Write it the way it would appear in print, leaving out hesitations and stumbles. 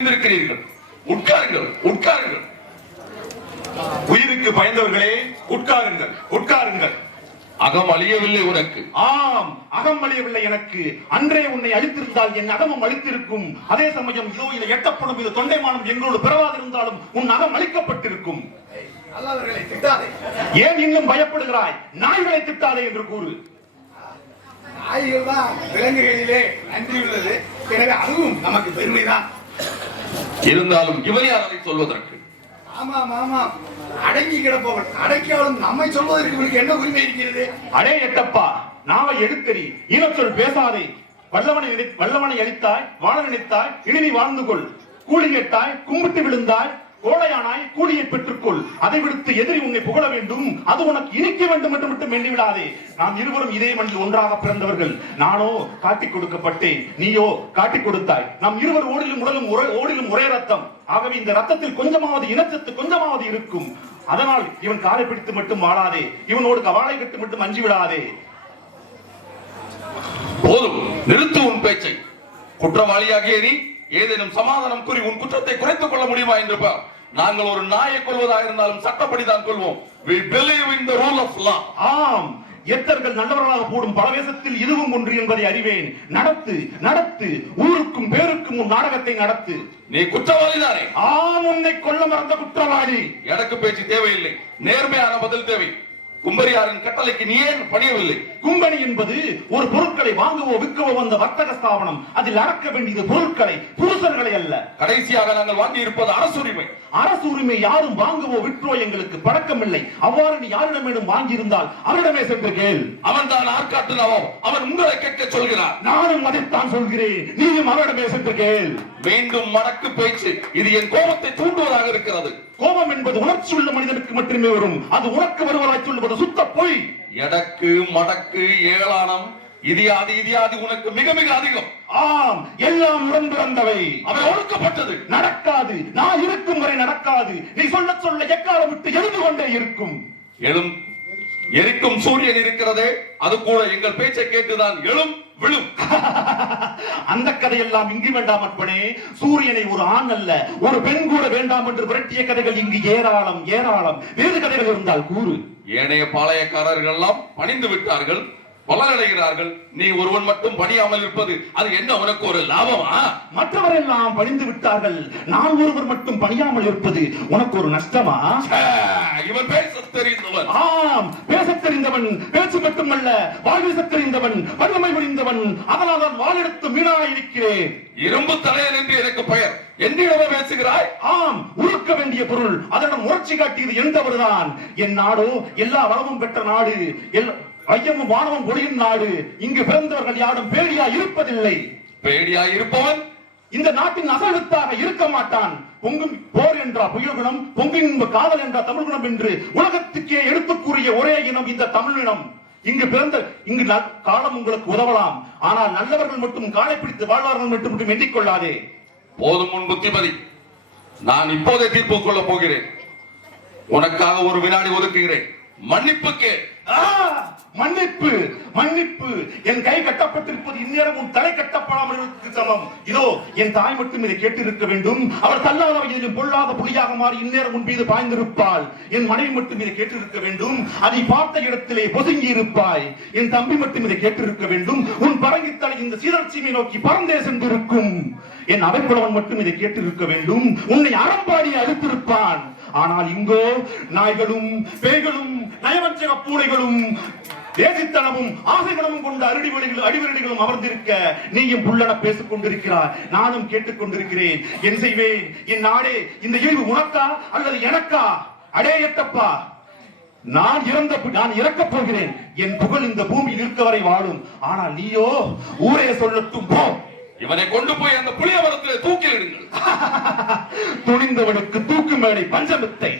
இருக்கிறீர்கள். உட்காருங்கள், உட்காருங்கள். உயிருக்கு பயந்தவர்களே உட்காருங்கள், உட்காருங்கள். அகம் அழியவில்லை உனக்கு. ஆம், அகம் அழியவில்லை எனக்கு. அன்றே உன்னை அழித்திருந்தால் என் அகமும் அழித்திருக்கும். அதே சமயம் இதோ இது எட்டப்படும் இது தொண்டைமானம் எங்களோடு பிறவாதிருந்தாலும் உன் அகம் அழிக்கப்பட்டிருக்கும். ஏன் இன்னும் பயப்படுகிறாய்? நாய்களை திட்டாதே என்று கூறு. நாய்கள் தான் விலங்குகளிலே நன்றி உள்ளது. எனவே அதுவும் நமக்கு பெருமைதான். இருந்தாலும் இவர் யார் அதை சொல்வதற்கு? ஆமாம் ஆமாம், அடங்கி கிடப்பவன் அடைக்காலும் நம்மை சொல்வதற்கு இவனுக்கு என்ன உரிமை இருக்கிறது? அடே எட்டப்பா, நாவை எடுத்தறி, ஈனச்சொல் பேசாதே. வல்லவனை அழித்தாய், வாழ நினைத்தாய், இனி நீ வாழ்ந்து கொள். கூலி கேட்டாய், கும்பிட்டு விழுந்தாய், கோழையானாய், கூலியை பெற்றுக்கொள். அதை விடுத்து எதிரி உன்னை புகழ வேண்டும், அது உனக்கு இனிக்க வேண்டும் என்று மட்டும் எண்ணி விடாதே. நாம் இருவரும் இதே மண்ணில் ஒன்றாக பிறந்தவர்கள். நானோ காட்டிக் கொடுக்கப்பட்டேன், நீயோ காட்டிக் கொடுத்தாய். நாம் இருவர் ஓடிலும் உடலும் ஓடிலும் ஒரே ரத்தம். ஆகவே இந்த ரத்தத்தில் கொஞ்சமாவது இனச்சத்து கொஞ்சமாவது இருக்கும். அதனால் இவன் காலை பிடித்து மட்டும் வாழாதே, இவனோடு கவாலை கட்டு மட்டும் அஞ்சி விடாதே. போதும், நிறுத்து உன் பேச்சை. குற்றவாளியாகிய நீ ஏதேனும் சமாதானம் கூறி உன் குற்றத்தை குறைத்துக் கொள்ள முடியுமா என்று பார். நாங்கள் ஒரு நாயை கொள்வதாக இருந்தாலும் சட்டப்படிதான் கொள்வோம். We believe in the rule of law. ஆம், எத்தர்கள் நல்லவர்களாக போடும் பலவேசத்தில் இதுவும் ஒன்று என்பதை அறிவேன். நடத்து, நடத்து, ஊருக்கும் பேருக்கும் உன் நாடகத்தை நடத்து. நீ குற்றவாளிதானே? ஆம், உன்னை கொல்ல மறந்த குற்றவாளி. எனக்கு பேச்சு தேவையில்லை, நேர்மையான பதில் தேவை. கும்பரியாரின் கட்டளைக்கு நீ ஏன் பணியவில்லை? கும்பனி என்பது ஒரு பொருட்களை வாங்கவோ விற்கவோ வந்த வர்த்தக ஸ்தாபனம். அதில் அடக்க வேண்டியது பொருட்களை, புருஷர்களை அல்ல. கடைசியாக நாங்கள் வாங்கி இருப்பது அரசுரிமை. அரசுரிமை யாரும் வாங்கவோ விற்றோ எங்களுக்கு பழக்கமில்லை. அவ்வாறு நீ யாரிடமேனும் வாங்கி இருந்தால் அவரிடமே சென்று கேள். அவன் தான் ஆர்காட்டுனவன். அவன் உங்களை கேட்க சொல்கிறார். நானும் அதைத்தான் சொல்கிறேன், நீயும் அவரிடமே சென்று கேள். மீண்டும் மடக்கு பேச்சு. இது என் கோபத்தை தூண்டுவதாக இருக்கிறது. கோபம் என்பது உணர்ச்சி உள்ள மனிதனுக்கு மட்டுமே வரும். அது உனக்கு வருவதாய் சொல்லுவது சுத்த பொய். எடக்கு மடக்கு ஏளானம் இதியாதி இதியாதி உனக்கு மிக மிக அதிகம். ஆம், எல்லாம் உடன் பிறந்தவை. அவை ஒழுக்கப்பட்டது. நடக்காது, நான் இருக்கும் வரை நடக்காது. நீ சொல்ல சொல்ல எக்காலம் விட்டு எழுந்து கொண்டே இருக்கும். எழும் எரிக்கும் சூரியன் இருக்கிறதே, அது கூட எங்கள் பேச்சை கேட்டுதான் எழும் விழும். அந்த கதையெல்லாம் இங்கு வேண்டாம் அப்பனே. சூரியனை ஒரு ஆண் அல்ல ஒரு பெண் கூட வேண்டாம் என்று விரட்டிய கதைகள் இங்கு ஏராளம் ஏராளம். வேறு கதைகள் இருந்தால் கூறு. ஏனைய பாளையக்காரர்கள் எல்லாம் பணிந்து விட்டார்கள், பலனடைகிறார்கள். நீ ஒருவன் மட்டும் பணியாமல் இருப்பது அது என்ன உனக்கு ஒரு லாபமா? மற்றவரெல்லாம் பணிந்து விட்டார்கள், நான் ஒருவர் மட்டும் பணியாமல் இருப்பது உனக்கு ஒரு நஷ்டமா? இவன் பேச தெரிந்தவன். ஆம், பேச தெரிந்தவன். பேச்சு மட்டுமல்ல, வாழ்வீச தெரிந்தவன், வல்லமை புரிந்தவன். அதனால் நான் வாழெடுத்து மீனாயிருக்கிறேன். இரும்பு தலையன் என்று எனக்கு பெயர். என்னிடமே பேசுகிறாய்? ஆம், உருக்க வேண்டிய பொருள் அதனிடம் உணர்ச்சி காட்டியது என்பவர்தான். என் நாடோ எல்லா வளமும் பெற்ற நாடு, ஐயமும் வானமும் ஒளியின் நாடு. இங்கு பிறந்தவர்கள் யாரும் பேடியா இருப்பதில்லை. பேடியா இருப்பவன் இந்த நாட்டின் அசலுத்தாக இருக்க மாட்டான். பொங்கும் போர் என்ற புயகுணம், பொங்கின் காதல் என்ற தமிழ்குணம் என்று உலகத்துக்கே எடுத்து கூறிய ஒரே இனம் இந்த தமிழினம். இங்கு பிறந்த இங்கு காலம் உங்களுக்கு உதவலாம், ஆனால் நல்லவர்கள் மட்டும் காலை பிடித்து வாழ்வார்கள் மட்டும் எண்ணிக்கொள்ளாதே. போதும் உன் புத்திமதி. நான் இப்போதே தீர்ப்பு கொள்ள போகிறேன். உனக்காக ஒரு வினாடி ஒதுக்குகிறேன். மன்னிப்பு கேள். மன்னிப்பு, மன்னிப்பு. என் கை கட்டப்பட்டிருப்பது இந்நேரம் உன் தலை கட்டப்படாமல் சமம். இதோ என் தாய் மட்டும் இதை கேட்டிருக்க வேண்டும். அவள் தள்ளாத வகையிலும் பொல்லாத புலியாக மாறி இந்நேரம் உன் மீது பாய்ந்திருப்பாள். என் மனைவி மட்டும் இதை கேட்டிருக்க வேண்டும். அதை பார்த்த இடத்திலே பொசுங்கி இருப்பாய். என் தம்பி மட்டும் இதை கேட்டிருக்க வேண்டும். உன் பரங்கித்தலை இந்த சீரட்சியை நோக்கி பறந்தே சென்றிருக்கும். என் அவைப்புலவன் மட்டும் இதை கேட்டிருக்க வேண்டும். உன்னை அறம்பாடி அழுத்திருப்பான். ஆனால் இங்கோ நாய்களும் பேய்களும் நயவஞ்சக பூனைகளும் தேசித்தனமும் ஆசைகளும் கொண்ட அடிவெளிகளும் அமர்ந்திருக்க நீயும் புல்லன பேசிக் கொண்டிருக்கிறாய், நானும் கேட்டுக் கொண்டிருக்கிறேன். என் செய்வேன்? என் நாடே, இந்த இழிவு உனக்கா அல்லது எனக்கா? அடே எட்டப்பா, நான் இறக்கப் போகிறேன். என் புகழ் இந்த பூமியில் இருக்க வரை வாழும். ஆனால் நீயோ ஊரே சொல்லட்டும் போ. இவனை கொண்டு போய் அந்த புளிய மரத்திலே தூக்கிலிடுங்கள். துணிந்தவனுக்கு தூக்கு மேடை பஞ்சமித்தை.